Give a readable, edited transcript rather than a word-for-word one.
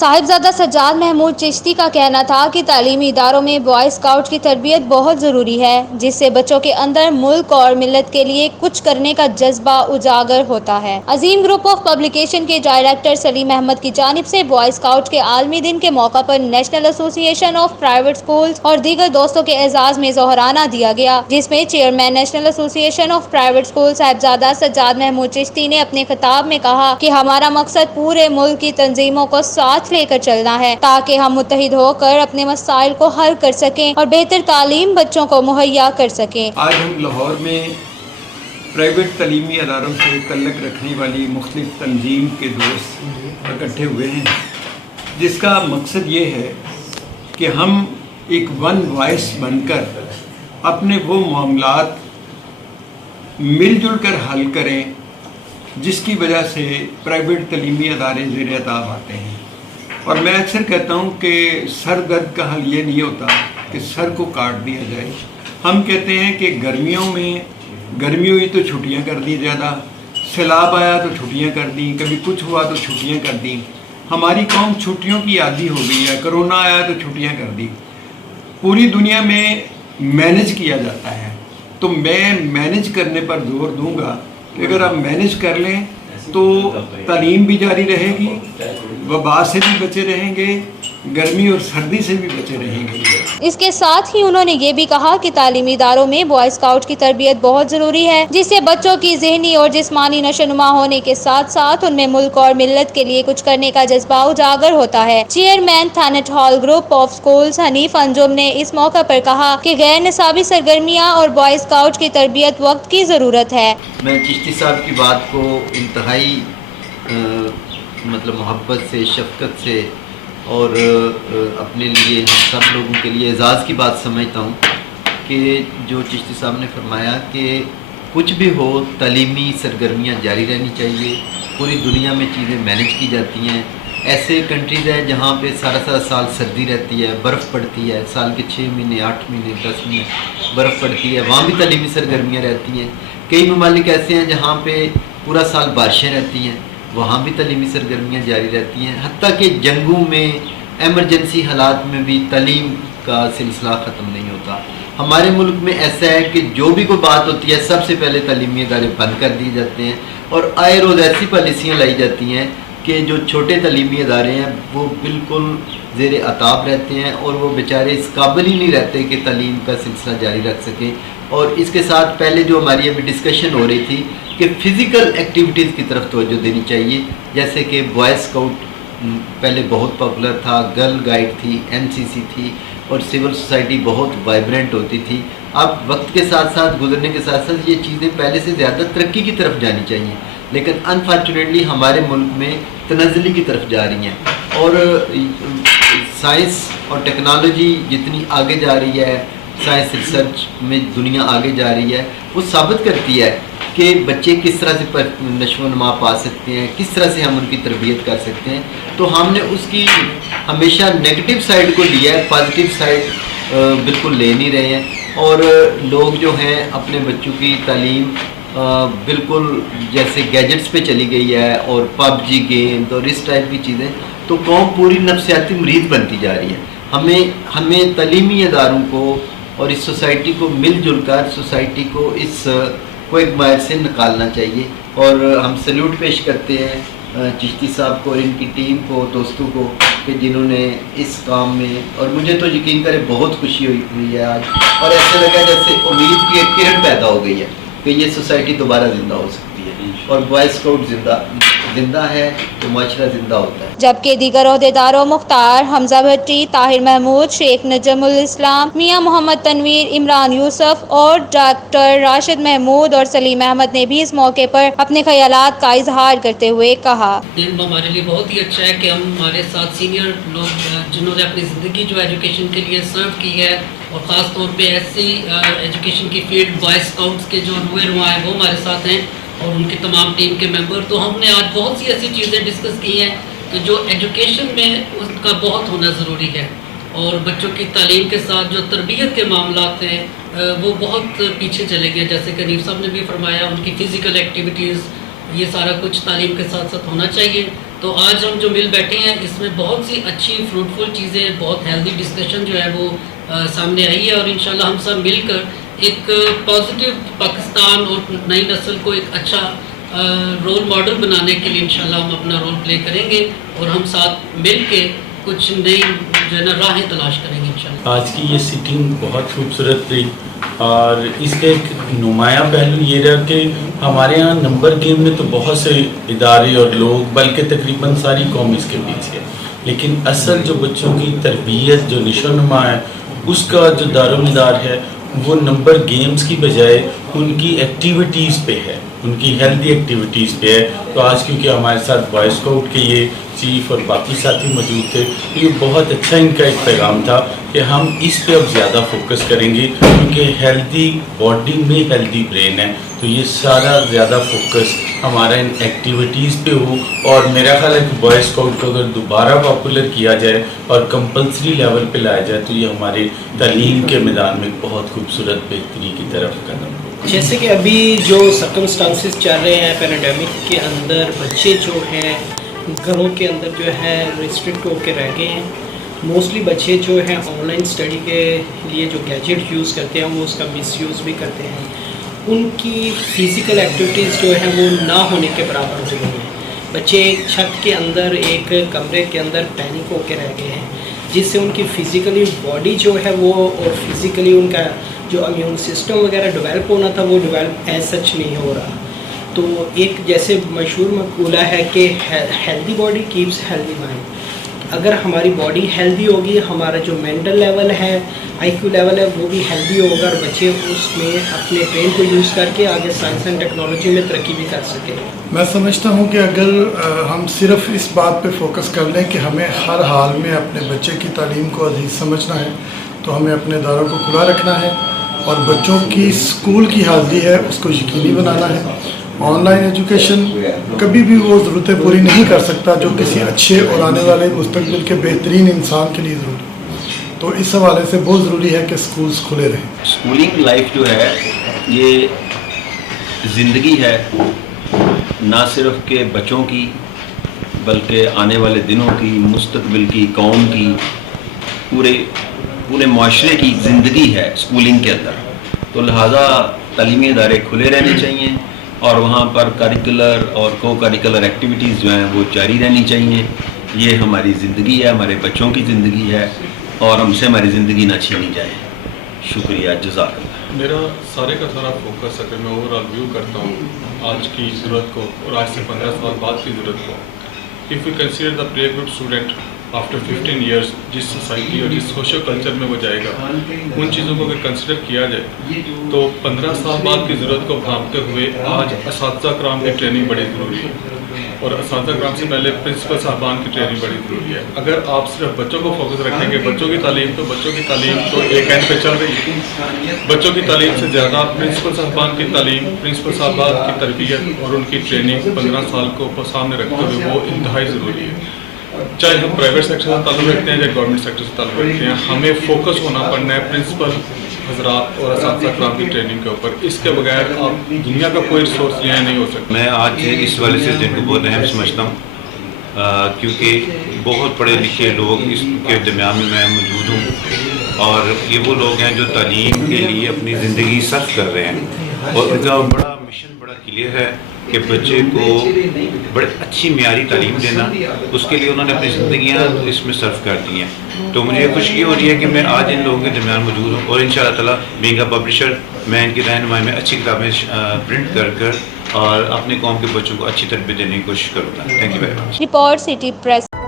صاحبزادہ سجاد محمود چشتی کا کہنا تھا کہ تعلیمی اداروں میں بوائے اسکاؤٹ کی تربیت بہت ضروری ہے، جس سے بچوں کے اندر ملک اور ملت کے لیے کچھ کرنے کا جذبہ اجاگر ہوتا ہے۔ عظیم گروپ آف پبلیکیشن کے ڈائریکٹر سلیم احمد کی جانب سے بوائے اسکاؤٹ کے عالمی دن کے موقع پر نیشنل ایسوسی ایشن آف پرائیویٹ اسکولز اور دیگر دوستوں کے اعزاز میں ظہرانہ دیا گیا، جس میں چیئرمین نیشنل ایسوسی ایشن آف پرائیویٹ اسکول صاحبزادہ سجاد محمود چشتی نے اپنے خطاب میں کہا کہ ہمارا مقصد پورے ملک کی تنظیموں کو ساتھ لے کر چلنا ہے تاکہ ہم متحد ہو کر اپنے مسائل کو حل کر سکیں اور بہتر تعلیم بچوں کو مہیا کر سکیں۔ آج ہم لاہور میں پرائیویٹ تعلیمی اداروں سے تعلق رکھنے والی مختلف تنظیم کے دوست اکٹھے ہوئے ہیں، جس کا مقصد یہ ہے کہ ہم ایک ون وائس بن کر اپنے وہ معاملات مل جل کر حل کریں جس کی وجہ سے پرائیویٹ تعلیمی ادارے زیر اعتاب آتے ہیں۔ اور میں اکثر کہتا ہوں کہ سر درد کا حل یہ نہیں ہوتا کہ سر کو کاٹ دیا جائے۔ ہم کہتے ہیں کہ گرمیوں میں گرمی ہوئی تو چھٹیاں کر دی زیادہ، سیلاب آیا تو چھٹیاں کر دیں، کبھی کچھ ہوا تو چھٹیاں کر دیں۔ ہماری قوم چھٹیوں کی عادی ہو گئی ہے، کرونا آیا تو چھٹیاں کر دی۔ پوری دنیا میں مینج کیا جاتا ہے، تو میں مینج کرنے پر زور دوں گا کہ اگر آپ مینج کر لیں تو تعلیم بھی جاری رہے گی، وبا سے بھی بچے رہیں گے، گرمی اور سردی سے بھی بچے رہیں گے۔ اس کے ساتھ ہی انہوں نے یہ بھی کہا کہ تعلیمی اداروں میں بوائے اسکاؤٹ کی تربیت بہت ضروری ہے، جس سے بچوں کی ذہنی اور جسمانی نشوونما ہونے کے ساتھ ساتھ ان میں ملک اور ملت کے لیے کچھ کرنے کا جذبہ اجاگر ہوتا ہے۔ چیئرمین تھانٹ hall group of schools Hanif Anjum نے اس موقع پر کہا کہ غیر نصابی سرگرمیاں اور بوائے اسکاؤٹ کی تربیت وقت کی ضرورت ہے۔ میں چشتی صاحب کی بات کو انتہائی محبت سے، شفقت سے اور اپنے لیے ہم سب لوگوں کے لیے اعزاز کی بات سمجھتا ہوں کہ جو چشتی صاحب نے فرمایا کہ کچھ بھی ہو تعلیمی سرگرمیاں جاری رہنی چاہیے۔ پوری دنیا میں چیزیں مینج کی جاتی ہیں۔ ایسے کنٹریز ہیں جہاں پہ سارا سال سردی رہتی ہے، برف پڑتی ہے، سال کے 6 مہینے، 8 مہینے، 10 مہینے برف پڑتی ہے، وہاں بھی تعلیمی سرگرمیاں رہتی ہیں۔ کئی ممالک ایسے ہیں جہاں پہ پورا سال بارشیں رہتی ہیں، وہاں بھی تعلیمی سرگرمیاں جاری رہتی ہیں۔ حتیٰ کہ جنگوں میں، ایمرجنسی حالات میں بھی تعلیم کا سلسلہ ختم نہیں ہوتا۔ ہمارے ملک میں ایسا ہے کہ جو بھی کوئی بات ہوتی ہے سب سے پہلے تعلیمی ادارے بند کر دیے جاتے ہیں، اور آئے روز ایسی پالیسیاں لائی جاتی ہیں کہ جو چھوٹے تعلیمی ادارے ہیں وہ بالکل زیر عطاب رہتے ہیں، اور وہ بیچارے اس قابل ہی نہیں رہتے کہ تعلیم کا سلسلہ جاری رکھ سکیں۔ اور اس کے ساتھ پہلے جو ہماری ابھی ڈسکشن ہو رہی تھی کہ فزیکل ایکٹیویٹیز کی طرف توجہ دینی چاہیے، جیسے کہ بوائے اسکاؤٹ پہلے بہت پاپولر تھا، گرل گائیڈ تھی، NCC تھی، اور سول سوسائٹی بہت وائبرنٹ ہوتی تھی۔ اب وقت کے ساتھ ساتھ، گزرنے کے ساتھ ساتھ یہ چیزیں پہلے سے زیادہ ترقی کی طرف جانی چاہیے، لیکن انفارچونیٹلی ہمارے ملک میں تنزلی کی طرف جا رہی ہیں۔ اور سائنس اور ٹیکنالوجی جتنی آگے جا رہی ہے، سائنس ریسرچ میں دنیا آگے جا رہی ہے، وہ ثابت کرتی ہے کہ بچے کس طرح سے نشو و نما پا سکتے ہیں، کس طرح سے ہم ان کی تربیت کر سکتے ہیں۔ تو ہم نے اس کی ہمیشہ نیگیٹو سائڈ کو لیا ہے، پازیٹیو سائڈ بالکل لے نہیں رہے ہیں۔ اور لوگ جو ہیں اپنے بچوں کی تعلیم بالکل جیسے گیجٹس پہ چلی گئی ہے، اور PUBG گیمز اور اس ٹائپ کی چیزیں، تو قوم پوری نفسیاتی مریض بنتی جا رہی ہے۔ ہمیں تعلیمی اداروں کو اور اس سوسائٹی کو مل جل کر سوسائٹی کو اس کوئگمائر سے نکالنا چاہیے۔ اور ہم سلیوٹ پیش کرتے ہیں چشتی صاحب کو اور ان کی ٹیم کو، دوستوں کو، کہ جنہوں نے اس کام میں، اور مجھے تو یقین کرے بہت خوشی ہوئی ہے آج، اور ایسے لگا جیسے امید کی ایک کرن پیدا ہو گئی ہے کہ یہ سوسائٹی دوبارہ زندہ ہو سکتی ہے، اور بوائے اسکاؤٹ زندہ ہے تو معاشرہ زندہ ہوتا ہے۔ جبکہ دیگر عہدیداروں مختار حمزہ بھٹی، طاہر محمود، شیخ نجم الاسلام، میاں محمد تنویر، عمران یوسف اور ڈاکٹر راشد محمود اور سلیم احمد نے بھی اس موقع پر اپنے خیالات کا اظہار کرتے ہوئے کہا۔ دن ہمارے لیے بہت ہی اچھا ہے کہ ہمارے ساتھ سینئر لوگ جنہوں نے اپنی زندگی جو ایجوکیشن کے لیے سرو کی ہے، اور خاص طور پہ ایسی ایجوکیشن کی فیلڈ بوائے اسکاؤٹس کے جو نمائندے ہیں وہ ہمارے ساتھ ہیں، اور ان کی تمام ٹیم کے ممبر۔ تو ہم نے آج بہت سی ایسی چیزیں ڈسکس کی ہیں کہ جو ایجوکیشن میں اس کا بہت ہونا ضروری ہے، اور بچوں کی تعلیم کے ساتھ جو تربیت کے معاملات ہیں وہ بہت پیچھے چلے گئے، جیسے کہ حنیف صاحب نے بھی فرمایا، ان کی فزیکل ایکٹیویٹیز، یہ سارا کچھ تعلیم کے ساتھ ساتھ ہونا چاہیے۔ تو آج ہم جو مل بیٹھے ہیں اس میں بہت سی اچھی فروٹفل چیزیں، بہت ہیلدی ڈسکشن جو ہے وہ سامنے آئی ہے، اور انشاءاللہ ہم سب مل کر ایک پازیٹیو پاکستان اور نئی نسل کو ایک اچھا رول ماڈل بنانے کے لیے انشاءاللہ ہم اپنا رول پلے کریں گے، اور ہم ساتھ مل کے کچھ نئی جو ہے نا راہیں تلاش کریں گے انشاءاللہ۔ آج کی یہ سیٹنگ بہت خوبصورت رہی، اور اس کا ایک نمایاں پہلو یہ رہا کہ ہمارے ہاں نمبر گیم میں تو بہت سے ادارے اور لوگ، بلکہ تقریباً ساری قوم اس کے پیچھے ہے، لیکن اصل جو بچوں کی تربیت، جو نشو نما ہے، اس کا جو دار و مدار ہے وہ نمبر گیمز کی بجائے ان کی ایکٹیویٹیز پہ ہے، ان کی ہیلدی ایکٹیویٹیز پہ ہے۔ تو آج کیونکہ ہمارے ساتھ بوائے اسکاؤٹ کے یہ چیف اور باقی ساتھی موجود تھے، تو یہ بہت اچھا ان کا ایک پیغام تھا کہ ہم اس پہ اب زیادہ فوکس کریں گے، کیونکہ ہیلدی باڈی میں ہیلدی برین ہے، تو یہ سارا زیادہ فوکس ہمارا ان ایکٹیویٹیز پہ ہو۔ اور میرا خیال ہے کہ بوائے اسکاؤٹ کو اگر دوبارہ پاپولر کیا جائے اور کمپلسری لیول پہ لایا جائے تو یہ ہمارے تعلیم کے میدان میں ایک بہت خوبصورت بہتری کی طرف قدم ہوگا۔ جیسے کہ ابھی جو سرکمسٹانسز چل رہے ہیں پینڈیمک کے اندر، بچے جو ہیں گھروں کے اندر جو ہے ریسٹرکٹ ہو کے رہ گئے ہیں۔ موسٹلی بچے جو ہیں آن لائن اسٹڈی کے لیے جو گیجٹ یوز کرتے ہیں وہ اس کا مس یوز بھی کرتے ہیں۔ ان کی فزیکل ایکٹیویٹیز جو ہیں وہ نہ ہونے کے برابر ہو گئی ہیں۔ بچے ایک چھت کے اندر، ایک کمرے کے اندر پینک ہو کے رہ گئے ہیں، جس سے ان کی فزیکلی باڈی جو ہے وہ، اور فزیکلی ان کا جو امیون سسٹم وغیرہ ڈیولپ ہونا تھا وہ ڈیولپ ایز سچ نہیں ہو رہا۔ تو ایک جیسے مشہور مقولہ ہے کہ healthy body keeps healthy mind. اگر ہماری باڈی ہیلدی ہوگی، ہمارا جو مینٹل لیول ہے، آئی کیو لیول ہے، وہ بھی ہیلدی ہوگا، اور بچے اس میں اپنے برین کو یوز کر کے آگے سائنس اینڈ ٹیکنالوجی میں ترقی بھی کر سکیں۔ میں سمجھتا ہوں کہ اگر ہم صرف اس بات پہ فوکس کر لیں کہ ہمیں ہر حال میں اپنے بچے کی تعلیم کو عزیز سمجھنا ہے، تو ہمیں اپنے اداروں کو کھلا رکھنا ہے، اور بچوں کی اسکول کی حاضری ہے اس کو یقینی بنانا ہے۔ آن لائن ایجوکیشن کبھی بھی وہ ضرورتیں پوری نہیں کر سکتا جو کسی اچھے اور آنے والے مستقبل کے بہترین انسان کے لیے ضروری ہے۔ تو اس حوالے سے بہت ضروری ہے کہ اسکولز کھلے رہیں۔ اسکولنگ لائف جو ہے یہ زندگی ہے، نہ صرف کہ بچوں کی بلکہ آنے والے دنوں کی، مستقبل کی، قوم کی، پورے معاشرے کی زندگی ہے اسکولنگ کے اندر۔ تو لہٰذا تعلیمی ادارے کھلے رہنے چاہیے، اور وہاں پر کریکولر اور کو کریکولر ایکٹیویٹیز جو ہیں وہ جاری رہنی چاہیے۔ یہ ہماری زندگی ہے، ہمارے بچوں کی زندگی ہے، اور ہم سے ہماری زندگی نہ چھینی جائے۔ شکریہ، جزاک اللہ۔ میرا سارے کا سارا فوکس اگر میں اوور آل ویو کرتا ہوں آج کی ضرورت کو اور آج سے 15 سال بعد کی ضرورت کو، if you consider the play group student after 15 years, جس سوسائٹی اور جس سوشل کلچر میں وہ جائے گا، ان چیزوں کو اگر کنسیڈر کیا جائے تو 15 سال بعد کی ضرورت کو بھانپتے ہوئے آج اساتذہ کرام کی ٹریننگ بڑی ضروری ہے، اور اساتذہ کرام سے پہلے پرنسپل صاحبان کی ٹریننگ بڑی ضروری ہے۔ اگر آپ صرف بچوں کو فوکس رکھیں گے، بچوں کی تعلیم تو ایک اینڈ پہ چل رہی ہے، بچوں کی تعلیم سے زیادہ پرنسپل صاحبان کی تعلیم، پرنسپل صاحبان کی تربیت اور ان کی ٹریننگ 15 سال کو سامنے رکھتے ہوئے وہ انتہائی ضروری ہے۔ چاہے ہم پرائیویٹ سیکٹر سے تعلق رکھتے ہیں یا گورنمنٹ سیکٹر سے تعلق رکھتے ہیں، ہمیں فوکس ہونا پڑنا ہے پرنسپل حضرات اور اساتذہ کرام کی ٹریننگ کے اوپر۔ اس کے بغیر آپ دنیا کا کوئی ریسورس یہاں نہیں ہو سکتا۔ میں آج اس والے سے دن کو بہت اہم سمجھتا ہوں، کیونکہ بہت پڑھے لکھے لوگ اس کے درمیان میں موجود ہوں، اور یہ وہ لوگ ہیں جو تعلیم کے لیے اپنی زندگی صرف کر رہے ہیں، اور ان کا بڑا مشن بڑا کلیئر ہے کہ بچے کو بڑے اچھی معیاری تعلیم دینا۔ اس کے لیے انہوں نے اپنی زندگیاں اس میں صرف کر دی ہیں۔ تو مجھے خوشی ہو رہی ہے کہ میں آج ان لوگوں کے درمیان موجود ہوں، اور انشاءاللہ تعالیٰ بینگ اے پبلشر میں ان کی رہنمائی میں اچھی کتابیں پرنٹ کر اور اپنے قوم کے بچوں کو اچھی تربیت دینے کی کوشش کروں گا۔ Thank you very much. Report city press.